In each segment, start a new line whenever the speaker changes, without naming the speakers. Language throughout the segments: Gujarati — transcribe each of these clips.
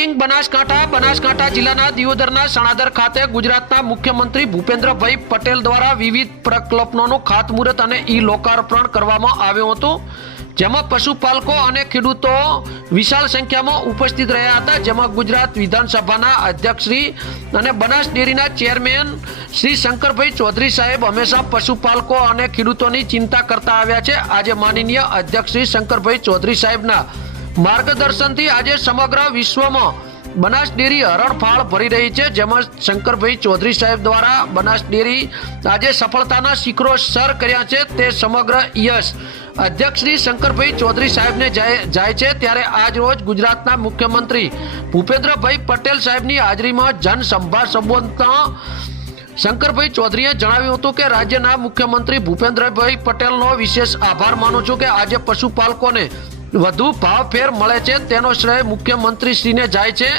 બ્રેકિંગ બનાસકાંઠા બનાસકાંઠા જિલ્લાના દિયોદરના સણાદર ખાતે ગુજરાતના મુખ્યમંત્રી ભૂપેન્દ્રભાઈ પટેલ દ્વારા વિવિધ પ્રકલ્પનોનું ખાતમુહૂર્ત અને ઈ લોકાર્પણ કરવામાં આવ્યું હતું, જેમાં પશુપાલકો અને ખેડૂતો વિશાળ સંખ્યામાં ઉપસ્થિત રહ્યા હતા. જેમાં ગુજરાત વિધાનસભાના અધ્યક્ષ શ્રી અને બનાસ ડેરીના ચેરમેન શ્રી શંકરભાઈ ચૌધરી સાહેબ હંમેશા પશુપાલકો અને ખેડૂતોની ચિંતા કરતા આવ્યા છે. આજે માનનીય અધ્યક્ષ શ્રી શંકરભાઈ ચૌધરી સાહેબના માર્ગદર્શનથી આજે સમગ્ર વિશ્વમાં બનાસ ડેરી હરણફાળ ભરી રહી છે, જેમાં શંકરભાઈ ચૌધરી સાહેબ દ્વારા બનાસ ડેરી આજે સફળતાના શિખરો સર કર્યા છે, તે સમગ્ર યશ અધ્યક્ષ શ્રી શંકરભાઈ ચૌધરી સાહેબને જાય છે, ત્યારે આજ રોજ ગુજરાતના મુખ્યમંત્રી ભૂપેન્દ્રભાઈ પટેલ સાહેબની હાજરીમાં જન સંભાળ સંબોધતા શંકરભાઈ ચૌધરીએ જણાવ્યું હતું કે રાજ્યના મુખ્યમંત્રી ભૂપેન્દ્રભાઈ પટેલનો વિશેષ આભાર માનું છું કે આજે પશુપાલકોને વધુ ભાવફેર મળે છે તેનો શ્રેય મુખ્યમંત્રીશ્રીને જાય છે.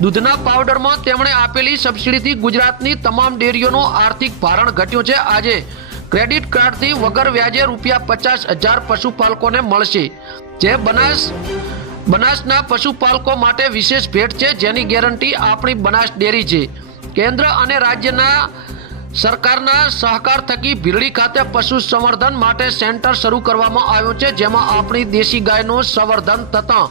દૂધના પાવડરમાં તેમણે આપેલી સબસિડીથી ગુજરાતની તમામ ડેરીઓનું આર્થિક ભારણ ઘટ્યું છે. આજે ક્રેડિટ કાર્ડથી વગર વ્યાજે રૂપિયા પચાસ હજાર પશુપાલકોને મળશે. જે બનાસ, બનાસના પશુપાલકો માટે વિશેષ ભેટ છે. જેની ગેરંટી આપણી બનાસ ડેરી છે. કેન્દ્ર અને રાજ્યના સરકારના સહકાર થકી ભીરડી ખાતે પશુ સંવર્ધન માટે સેન્ટર શરૂ કરવામાં આવ્યું છે, જેમાં આપણી દેશી ગાયનું સંવર્ધન થતાં.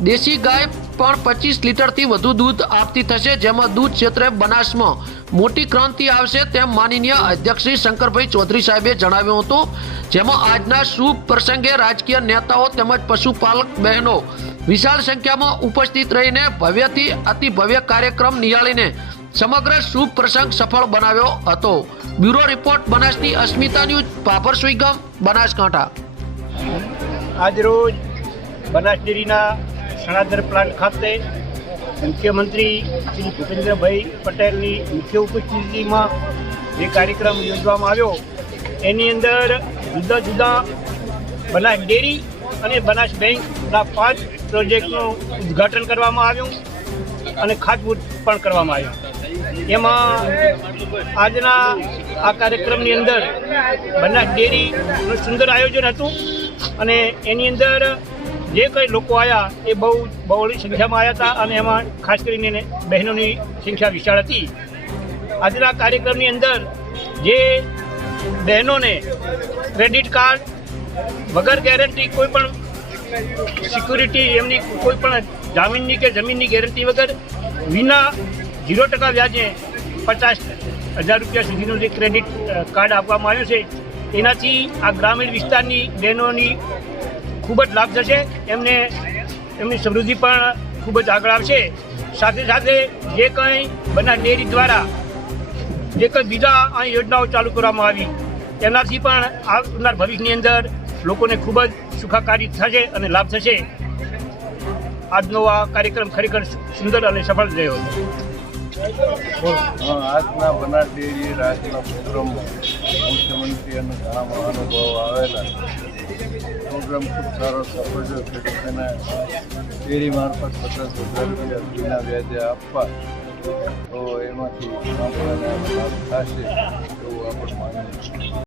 દેશી ગાય પણ પચીસ લીટરથી વધુ દૂધ આપતી થશે, જેમાં દૂધ ક્ષેત્રે બનાસમાં મોટી ક્રાંતિ આવશે તેમ માનનીય અધ્યક્ષ શ્રી શંકરભાઈ ચૌધરી સાહેબે જણાવ્યું હતું. જેમાં આજના શુભ પ્રસંગે રાજકીય નેતાઓ તેમજ પશુપાલક બહેનો વિશાળ સંખ્યામાં ઉપસ્થિત રહીને ભવ્યથી અતિ ભવ્ય કાર્યક્રમ નિહાળીને સમગ્ર શુભ પ્રસંગ સફળ બનાવ્યો હતો. બ્યુરો રિપોર્ટ, બનાસની અસ્મિતા ન્યૂઝ પાપર સુઈગમ બનાસકાંઠા.
આજરોજ બનાસ ડેરીના સણાદર પ્લાન્ટ ખાતે મુખ્યમંત્રી શ્રી ભૂપેન્દ્રભાઈ પટેલની મુખ્ય ઉપસ્થિતિમાં જે કાર્યક્રમ યોજવામાં આવ્યો, એની અંદર જુદા જુદા બનાસ ડેરી અને બનાસ બેંકના પાંચ પ્રોજેક્ટનું ઉદ્ઘાટન કરવામાં આવ્યું અને ખાતમુહૂર્ત પણ કરવામાં આવ્યું. એમાં આજના આ કાર્યક્રમની અંદર બનાસ ડેરીનું સુંદર આયોજન હતું અને એની અંદર જે કંઈ લોકો આવ્યા એ બહુ બહોળી સંખ્યામાં આવ્યા હતા અને એમાં ખાસ કરીને બહેનોની સંખ્યા વિશાળ હતી. આજના કાર્યક્રમની અંદર જે બહેનોને ક્રેડિટ કાર્ડ વગર ગેરંટી કોઈ પણ સિક્યુરિટી એમની કોઈ પણ જામીનની કે જમીનની ગેરંટી વગર વિના ઝીરો ટકા વ્યાજે પચાસ હજાર રૂપિયા સુધીનું જે ક્રેડિટ કાર્ડ આપવામાં આવ્યું છે, એનાથી આ ગ્રામીણ વિસ્તારની બહેનોની ખૂબ જ લાભ થશે, એમને, એમની સમૃદ્ધિ પણ ખૂબ જ આગળ આવશે. સાથે સાથે જે કંઈ બના ડેરી દ્વારા જે કંઈ બીજા આ યોજનાઓ ચાલુ કરવામાં આવી, એનાથી પણ આવનાર ભવિષ્યની અંદર લોકોને ખૂબ જ સુખાકારી થશે અને લાભ થશે. આજનો આ કાર્યક્રમ ખરેખર સુંદર અને સફળ રહ્યો.
આજના બનાસ રાજ્યના રાજના પ્રોગ્રામમાં મુખ્યમંત્રી અને ઘણા મહાનુભાવો આવેલા. પ્રોગ્રામ ખૂબ સારો સફળ છે ખેડૂતોને ડેરી મારફત પચાસ હજાર રૂપિયા વ્યાજે આપવા. તો એમાંથી આપણને થશે એવું આપણે માનીએ છીએ.